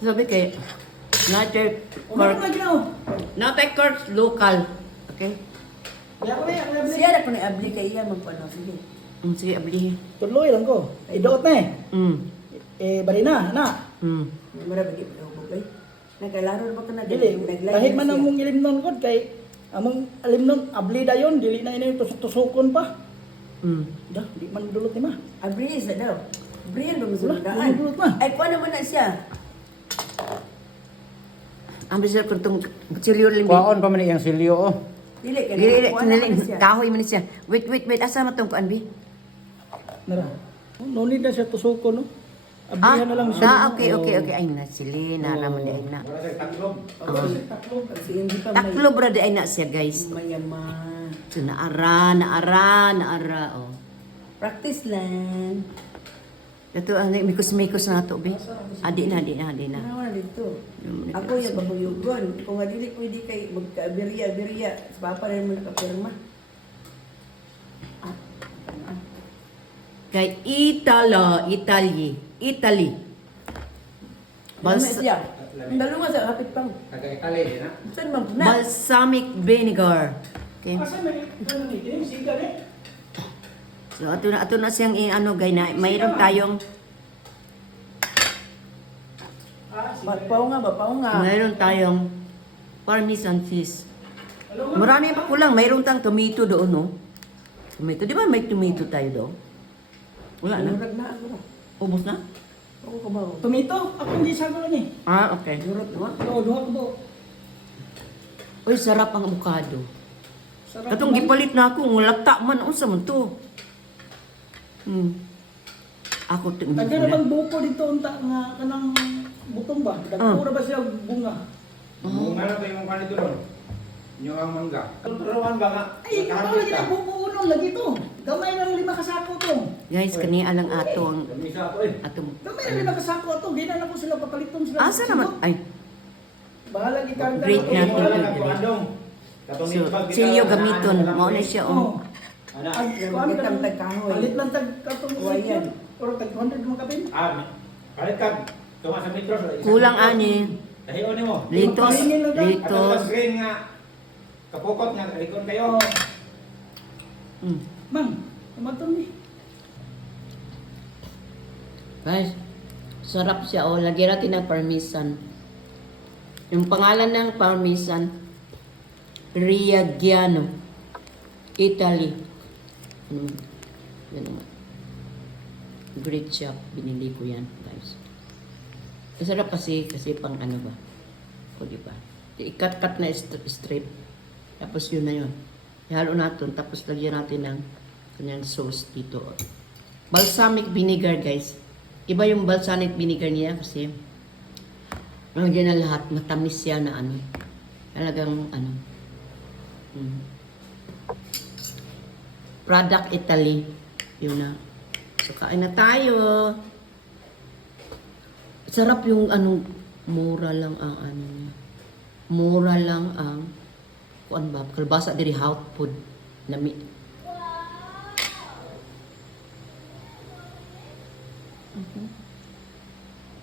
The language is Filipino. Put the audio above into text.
Sabi kay, natin, Umano na ginaw. natin course local. Okay? Kaya ko na yan, kaya Siya na ko na-abli kay iya magpano. Sige. Sige, ablihin. Tuloy lang ko. Idoot na eh. Bali na, na. May mara bagi pa daw bugay. Nagkalaro na ba ka na? Dili, kahit man among ilimnon ko, kay among ilimnon, abli dayon, dili na ini tusok-tusukon pa. Dah, di man dulot ni ma. Abri isa daw. Brian ba Wala, masuluntaan? dili dulot ma. Ay, kuha naman na siya. Ang bisa ko itong kutsilyo limbi. Kuwaon pa man yung silyo oh. Dili, kaya Dili, kuha naman dili, na siya. kahoy man siya. Wait, asa mo itong kuan, bi? Nara. No need na siya tusukon, no. Ablihan na lang siya. Okay. Ay na, sili, naraman di ay na. Wala sa taklob. Kasi hindi pa may Taklo bro di ay na siya, guys. mayaman. So, naara, oh. Practice lang. Ito, mikos-mikos na ito, bi. Adi na. Ano na dito? Ako yung babuyugon. Kung nga dili ko hindi kay magka-abirya. Sa papa rin mo nakapirma. Kay Italy. Balsa. Siya. Ang dalawa sa kapit pang. Taga-Italy na. Saan man na? Balsamic vinegar. Okay. Asa may ano ni, ini siga ni. So, ato na siyang ano, gay na. Mayroon tayong, Bapaw nga. mayroon tayong parmesan cheese. Marami pa kulang. Mayroon tang tomato doon, no? Tomato. Di ba may tomato tayo doon? Wala na. Murag na ako. Ubus na? Ako ka ba? Tomato, ako hindi sago ni. Okay. Murag na. Duha ko do. Uy, sarap ang avocado. Sarap. Katong gipalit na ako, ngulagta man. Unsa man to? Ako ito. Taga naman buko dito unta nga kanang butong ba? Dagpura ba siya bunga? Bunga na tayo mong kanito doon. Inyo ang mangga. Turuan ba nga? Ay, ikaw lagi na buko unong lagi to. Gamay lang 5 kasako to. Guys, kaniya lang ato ang Gamisa ako eh. atong Gamay lang 5 kasako to. Ginan ako sila papaliton sila. asa naman ay Bahala gikarga. Great Wala natin. lang ako andong. Katong so nipag kita, silyo wala gamiton na, mao na siya Oh. oh. Ana. Ay, Gamit ang tagkahoy. Palit lang tag katong Wayan. Pero tag 100 mga kapin. Palit ka. Tuma sa metro. Kulang ani Dahiyon mo. litos Ato litos mas green nga. Kapukot nga. Alikon kayo. Mang, tumaton ni. guys sarap siya oh lagyan natin ng parmesan yung pangalan ng parmesan Reggiano Italy yan naman great shop binili ko yan guys masarap kasi pang ano ba o diba i-cut na strip tapos yun na yun ihalo natin tapos lagyan natin ng kanyang sauce dito balsamic vinegar guys iba yung balsamic vinegar niya kasi lagyan na lahat matamis siya na ano talagang ano product Italy yun na so kain na tayo sarap yung anong mura lang ang ano niya mura lang ang kuan ba kalbasa diri health food na